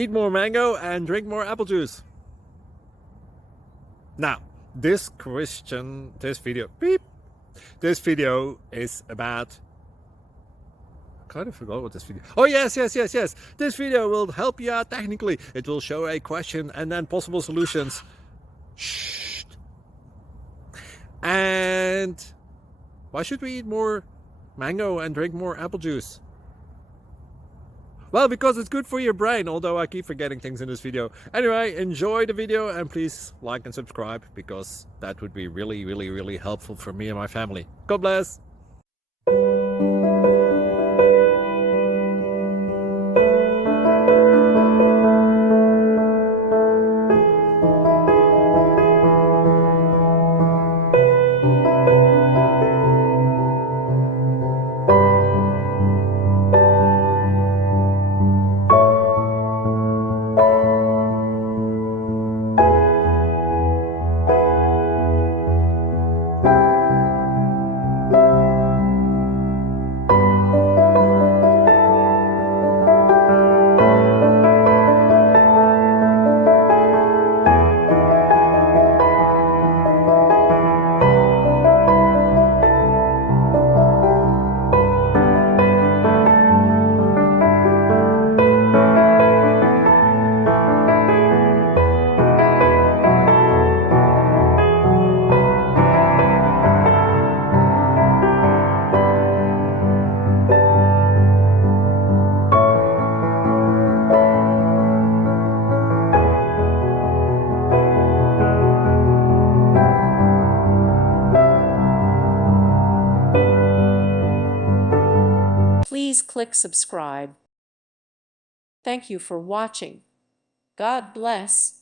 Eat more mango and drink more apple juice. Now, this video is about, I kind of forgot what this video. Oh yes. This video will help you out technically. It will show a question and then possible solutions. Shh. And why should we eat more mango and drink more apple juice? Well, because it's good for your brain, although I keep forgetting things in this video. Anyway, enjoy the video and please like and subscribe, because that would be really helpful for me and my family. God bless! Please click subscribe. Thank you for watching. God bless.